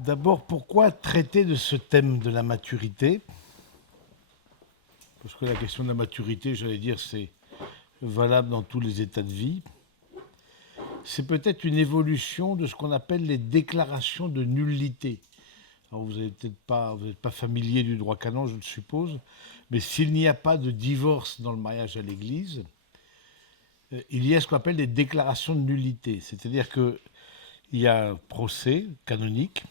D'abord, pourquoi traiter de ce thème de la maturité? Parce que la question de la maturité, j'allais dire, c'est valable dans tous les états de vie. C'est peut-être une évolution de ce qu'on appelle les déclarations de nullité. Alors vous n'êtes pas familier du droit canon, je le suppose, mais s'il n'y a pas de divorce dans le mariage à l'Église, il y a ce qu'on appelle les déclarations de nullité. C'est-à-dire qu'il y a un procès canonique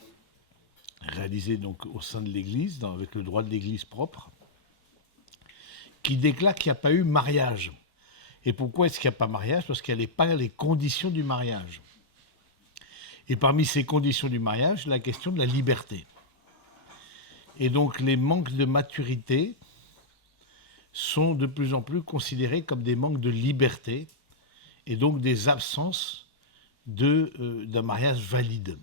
réalisé donc au sein de l'Église, avec le droit de l'Église propre, qui déclare qu'il n'y a pas eu mariage. Et pourquoi est-ce qu'il n'y a pas mariage? Parce qu'il n'y a pas les conditions du mariage. Et parmi ces conditions du mariage, la question de la liberté. Et donc les manques de maturité sont de plus en plus considérés comme des manques de liberté et donc des absences d'un mariage valide.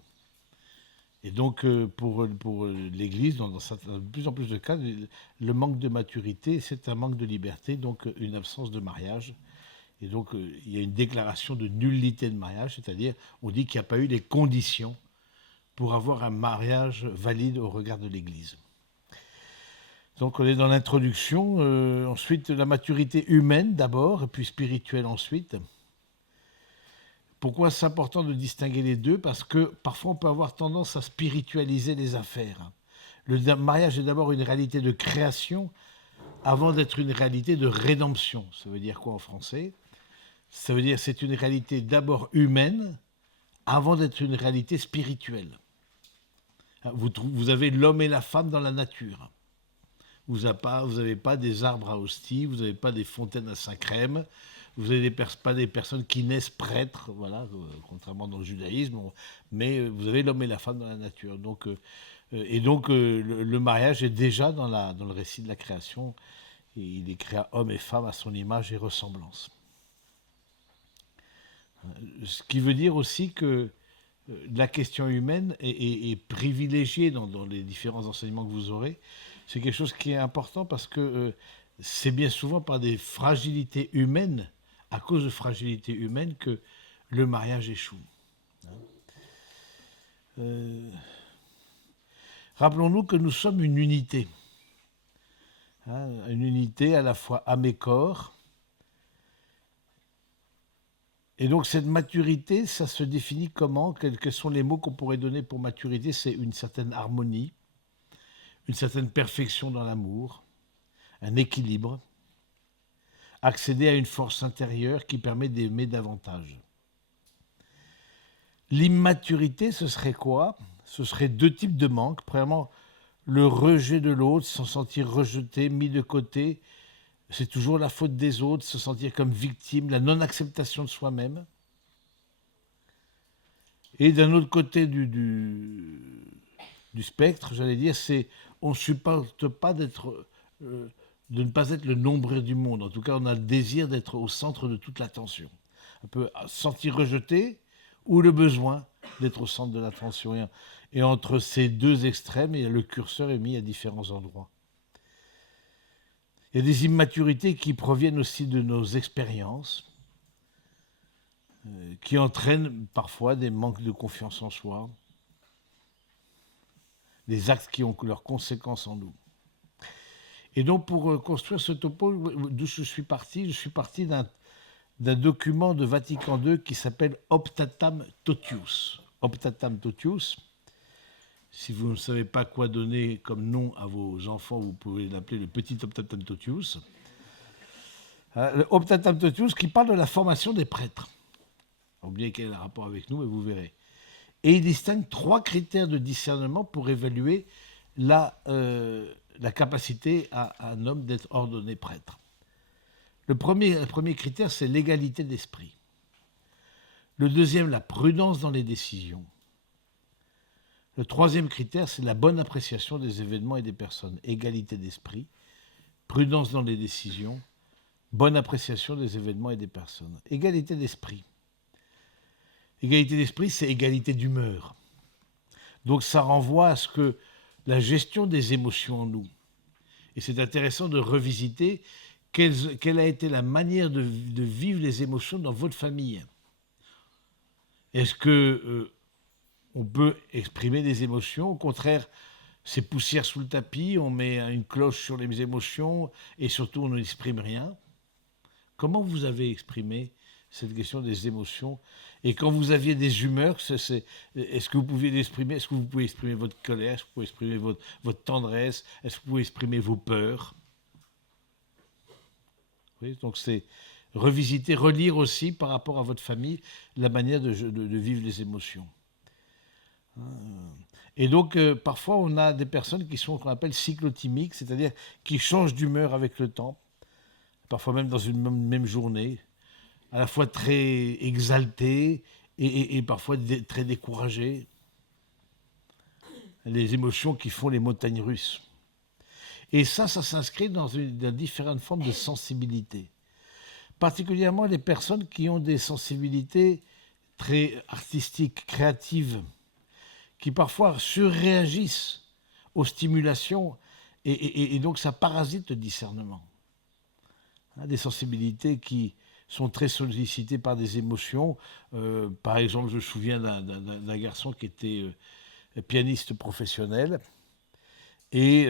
Et donc pour l'Église, dans de plus en plus de cas, le manque de maturité, c'est un manque de liberté, donc une absence de mariage. Et donc il y a une déclaration de nullité de mariage, c'est-à-dire on dit qu'il n'y a pas eu les conditions pour avoir un mariage valide au regard de l'Église. Donc on est dans l'introduction, ensuite la maturité humaine d'abord, et puis spirituelle ensuite. Pourquoi c'est important de distinguer les deux? Parce que parfois on peut avoir tendance à spiritualiser les affaires. Le mariage est d'abord une réalité de création avant d'être une réalité de rédemption. Ça veut dire quoi en français? Ça veut dire que c'est une réalité d'abord humaine avant d'être une réalité spirituelle. Vous avez l'homme et la femme dans la nature. Vous n'avez pas des arbres à hostie, vous n'avez pas des fontaines à Saint-Crème, vous n'avez pas des personnes qui naissent prêtres, voilà, contrairement dans le judaïsme, mais vous avez l'homme et la femme dans la nature. Le mariage est déjà dans le récit de la création. Et il est créé homme et femme à son image et ressemblance. Ce qui veut dire aussi que la question humaine est privilégiée dans les différents enseignements que vous aurez. C'est quelque chose qui est important parce que c'est bien souvent par des fragilités humaines, à cause de fragilités humaines, que le mariage échoue. Rappelons-nous que nous sommes une unité. Une unité à la fois âme et corps. Et donc cette maturité, ça se définit comment? Quels sont les mots qu'on pourrait donner pour maturité? C'est une certaine harmonie, une certaine perfection dans l'amour, un équilibre, accéder à une force intérieure qui permet d'aimer davantage. L'immaturité, ce serait quoi? Ce serait deux types de manques. Premièrement, le rejet de l'autre, se sentir rejeté, mis de côté. C'est toujours la faute des autres, se sentir comme victime, la non-acceptation de soi-même. Et d'un autre côté du spectre, j'allais dire, c'est on ne supporte pas de ne pas être le nombril du monde. En tout cas, on a le désir d'être au centre de toute l'attention. On peut se sentir rejeté ou le besoin d'être au centre de l'attention. Et entre ces deux extrêmes, le curseur est mis à différents endroits. Il y a des immaturités qui proviennent aussi de nos expériences, qui entraînent parfois des manques de confiance en soi, des actes qui ont leurs conséquences en nous. Et donc pour construire ce topo, d'où je suis parti d'un document de Vatican II qui s'appelle Optatam Totius. Optatam Totius, si vous ne savez pas quoi donner comme nom à vos enfants, vous pouvez l'appeler le petit Optatam Totius. Le Optatam Totius qui parle de la formation des prêtres. Alors, bien quel est le rapport avec nous, mais vous verrez. Et il distingue 3 critères de discernement pour évaluer la capacité à un homme d'être ordonné prêtre. Le premier critère, c'est l'égalité d'esprit. Le deuxième, la prudence dans les décisions. Le troisième critère, c'est la bonne appréciation des événements et des personnes. Égalité d'esprit, prudence dans les décisions, bonne appréciation des événements et des personnes. Égalité d'esprit. Égalité d'esprit, c'est égalité d'humeur. Donc ça renvoie à ce que la gestion des émotions en nous. Et c'est intéressant de revisiter quelle a été la manière de vivre les émotions dans votre famille. Est-ce que on peut exprimer des émotions. Au contraire, c'est poussière sous le tapis, on met une cloche sur les émotions et surtout on n'exprime rien. Comment vous avez exprimé cette question des émotions? Et quand vous aviez des humeurs, est-ce que vous pouviez l'exprimer? Est-ce que vous pouvez exprimer votre colère? Est-ce que vous pouvez exprimer votre tendresse? Est-ce que vous pouvez exprimer vos peurs? Oui, donc c'est revisiter, relire aussi par rapport à votre famille la manière de vivre les émotions. Et donc, parfois, on a des personnes qui sont, qu'on appelle cyclotimiques, c'est-à-dire qui changent d'humeur avec le temps, parfois même dans une même journée, à la fois très exaltées et parfois très découragées. Les émotions qui font les montagnes russes. Et ça s'inscrit dans différentes formes de sensibilité. Particulièrement les personnes qui ont des sensibilités très artistiques, créatives, qui parfois surréagissent aux stimulations et donc ça parasite le discernement. Des sensibilités qui sont très sollicitées par des émotions. Par exemple, je me souviens d'un garçon qui était pianiste professionnel et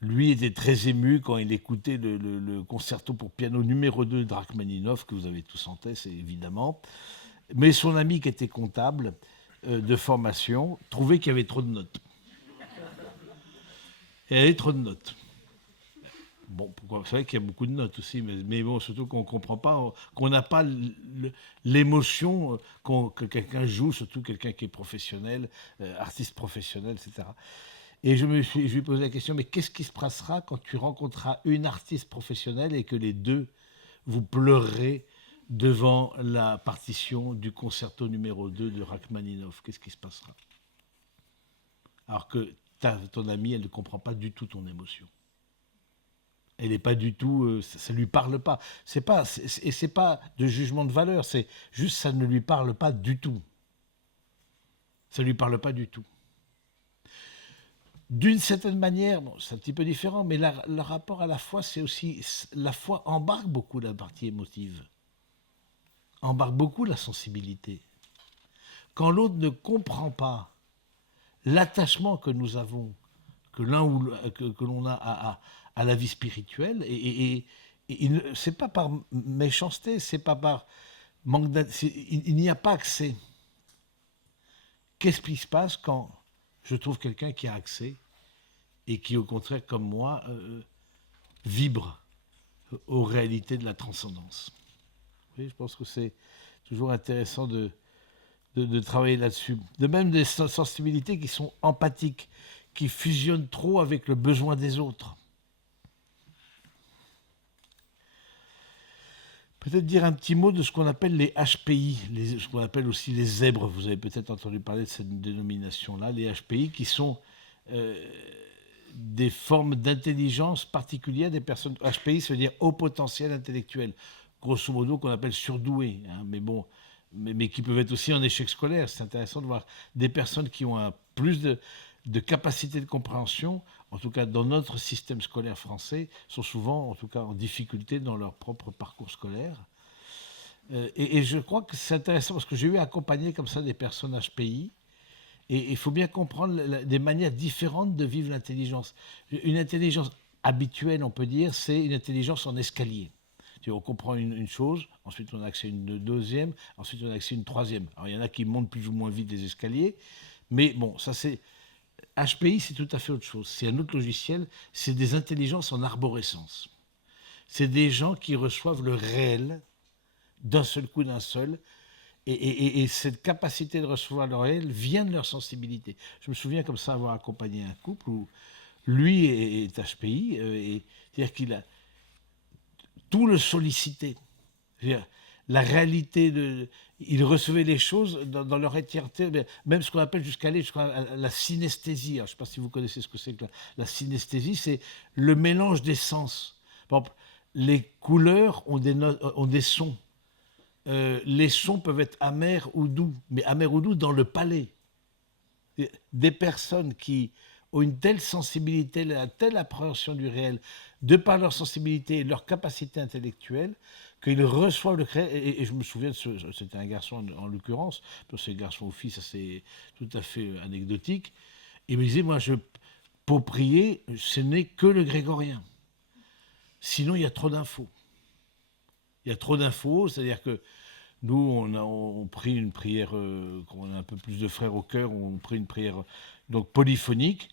lui était très ému quand il écoutait le concerto pour piano numéro 2 de Rachmaninoff, que vous avez tous en tête, évidemment. Mais son ami qui était comptable de formation trouvait qu'il y avait trop de notes. Et il y avait trop de notes. Bon, pourquoi? C'est vrai qu'il y a beaucoup de notes aussi, mais bon, surtout qu'on ne comprend pas, qu'on n'a pas l'émotion que quelqu'un joue, surtout quelqu'un qui est professionnel, artiste professionnel, etc. Et je lui ai posé la question, mais qu'est-ce qui se passera quand tu rencontreras une artiste professionnelle et que les deux, vous pleurerez devant la partition du concerto numéro 2 de Rachmaninoff? Qu'est-ce qui se passera? Alors que ton amie, elle ne comprend pas du tout ton émotion. Elle n'est pas du tout, ça ne lui parle pas. C'est pas de jugement de valeur, c'est juste ça ne lui parle pas du tout. Ça ne lui parle pas du tout. D'une certaine manière, bon, c'est un petit peu différent, mais le rapport à la foi, c'est aussi, la foi embarque beaucoup la partie émotive, embarque beaucoup la sensibilité. Quand l'autre ne comprend pas l'attachement que nous avons, que l'on a à la vie spirituelle, et c'est pas par méchanceté, c'est pas par manque il n'y a pas accès. Qu'est-ce qui se passe quand je trouve quelqu'un qui a accès et qui, au contraire, comme moi, vibre aux réalités de la transcendance? Oui, je pense que c'est toujours intéressant de travailler là-dessus. De même, des sensibilités qui sont empathiques, qui fusionnent trop avec le besoin des autres. Peut-être dire un petit mot de ce qu'on appelle les HPI, ce qu'on appelle aussi les zèbres. Vous avez peut-être entendu parler de cette dénomination-là, les HPI, qui sont des formes d'intelligence particulières des personnes. HPI, ça veut dire haut potentiel intellectuel, grosso modo qu'on appelle surdoués, hein, mais bon, mais qui peuvent être aussi en échec scolaire. C'est intéressant de voir des personnes qui ont plus de capacité de compréhension, en tout cas dans notre système scolaire français, sont souvent en tout cas en difficulté dans leur propre parcours scolaire. Et je crois que c'est intéressant parce que j'ai eu à accompagner comme ça des personnes HPI, et il faut bien comprendre des manières différentes de vivre l'intelligence. Une intelligence habituelle, on peut dire, c'est une intelligence en escalier. On comprend une chose, ensuite on a accès à une deuxième, ensuite on a accès à une troisième. Alors il y en a qui montent plus ou moins vite les escaliers, mais bon, ça c'est... HPI, c'est tout à fait autre chose. C'est un autre logiciel, c'est des intelligences en arborescence. C'est des gens qui reçoivent le réel d'un seul coup, d'un seul, et cette capacité de recevoir le réel vient de leur sensibilité. Je me souviens comme ça avoir accompagné un couple où lui est HPI, c'est-à-dire qu'il a tout le sollicité. La réalité, il recevait les choses dans leur entièreté, même ce qu'on appelle jusqu'à la synesthésie. Alors, je ne sais pas si vous connaissez ce que c'est que la synesthésie, c'est le mélange des sens. Par exemple, les couleurs ont des sons. Les sons peuvent être amers ou doux, mais amers ou doux dans le palais. Des personnes qui ont une telle sensibilité, une telle appréhension du réel, de par leur sensibilité et leur capacité intellectuelle, qu'ils reçoivent le créel. Et je me souviens, c'était un garçon en l'occurrence, parce que c'est garçon ou fille, ça c'est tout à fait anecdotique. Il me disait, moi, pour prier, ce n'est que le grégorien. Sinon, il y a trop d'infos. Il y a trop d'infos, c'est-à-dire que nous, on prie une prière, quand on a un peu plus de frères au cœur, on prie une prière donc polyphonique.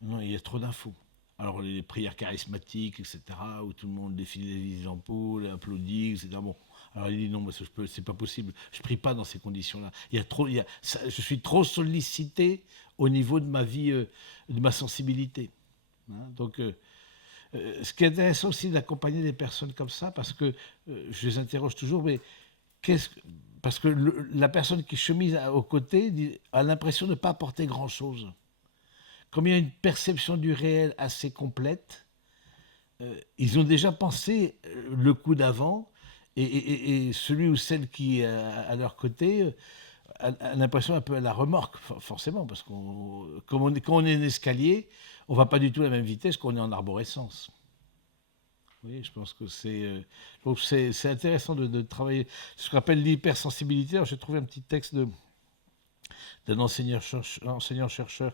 Non, il y a trop d'infos. Alors les prières charismatiques, etc., où tout le monde défile les ampoules, applaudit, etc. Bon, alors il dit non, c'est pas possible. Je prie pas dans ces conditions-là. Je suis trop sollicité au niveau de ma vie, de ma sensibilité. Hein, donc, ce qui est intéressant aussi d'accompagner des personnes comme ça, parce que je les interroge toujours, mais parce que la personne qui chemise aux côtés a l'impression de ne pas apporter grand-chose. Comme il y a une perception du réel assez complète, ils ont déjà pensé le coup d'avant, et celui ou celle qui est à leur côté a l'impression un peu à la remorque, forcément, parce quand on est un escalier, on ne va pas du tout à la même vitesse qu'on est en arborescence. Oui, je pense que donc c'est intéressant de travailler ce qu'on appelle l'hypersensibilité. Alors j'ai trouvé un petit texte d'un enseignant-chercheur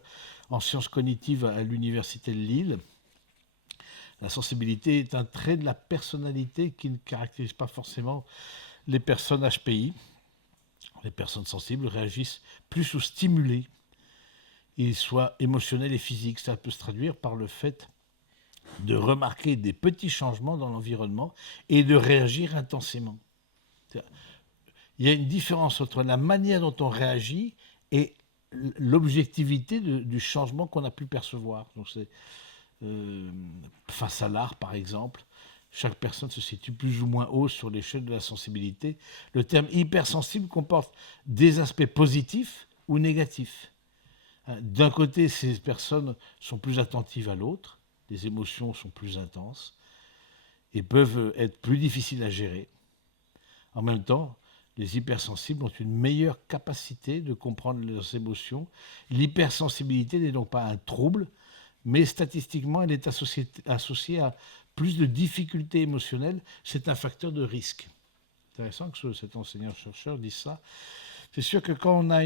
en sciences cognitives à l'université de Lille. La sensibilité est un trait de la personnalité qui ne caractérise pas forcément les personnes HPI. Les personnes sensibles réagissent plus aux stimulés, qu'ils soient émotionnels et physiques. Ça peut se traduire par le fait de remarquer des petits changements dans l'environnement et de réagir intensément. Il y a une différence entre la manière dont on réagit et l'objectivité du changement qu'on a pu percevoir. Donc c'est face à l'art, par exemple, chaque personne se situe plus ou moins haut sur l'échelle de la sensibilité. Le terme hypersensible comporte des aspects positifs ou négatifs. D'un côté, ces personnes sont plus attentives à l'autre, les émotions sont plus intenses et peuvent être plus difficiles à gérer. En même temps, les hypersensibles ont une meilleure capacité de comprendre leurs émotions. L'hypersensibilité n'est donc pas un trouble, mais statistiquement, elle est associée à plus de difficultés émotionnelles. C'est un facteur de risque. C'est intéressant que cet enseignant-chercheur dise ça. C'est sûr que quand on a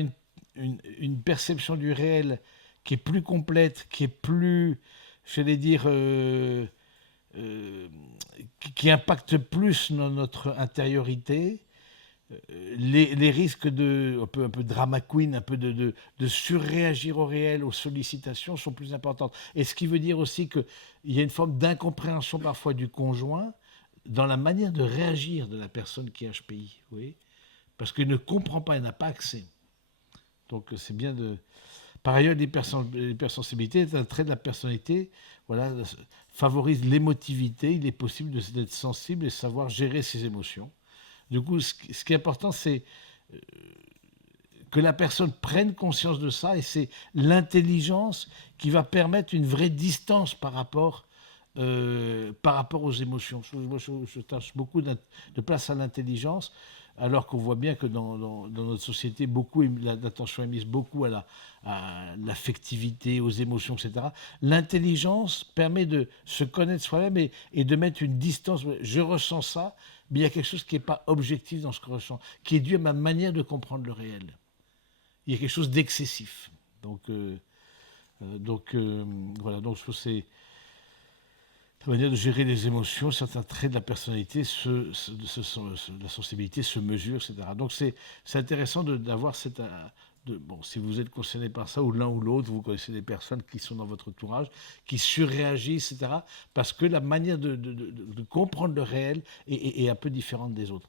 une perception du réel qui est plus complète, qui est plus, j'allais dire, qui impacte plus notre intériorité, les risques un peu drama queen, un peu de surréagir au réel, aux sollicitations sont plus importantes. Et ce qui veut dire aussi qu'il y a une forme d'incompréhension parfois du conjoint dans la manière de réagir de la personne qui est HPI, oui, parce qu'il ne comprend pas, il n'a pas accès. Donc c'est bien de... Par ailleurs, l'hypersensibilité est un trait de la personnalité, voilà, favorise l'émotivité. Il est possible d'être sensible et savoir gérer ses émotions. Du coup, ce qui est important, c'est que la personne prenne conscience de ça, et c'est l'intelligence qui va permettre une vraie distance par rapport aux émotions. Je tâche beaucoup de place à l'intelligence, alors qu'on voit bien que dans notre société, l'attention est mise beaucoup à l'affectivité, aux émotions, etc. L'intelligence permet de se connaître soi-même et de mettre une distance. Je ressens ça, mais il y a quelque chose qui n'est pas objectif dans ce que je ressens, qui est dû à ma manière de comprendre le réel. Il y a quelque chose d'excessif. Donc voilà, donc je trouve que c'est la manière de gérer les émotions, certains traits de la personnalité, la sensibilité se mesure, etc. Donc c'est intéressant d'avoir cette... bon, si vous êtes concerné par ça, ou l'un ou l'autre, vous connaissez des personnes qui sont dans votre entourage, qui surréagissent, etc. Parce que la manière de comprendre le réel est un peu différente des autres.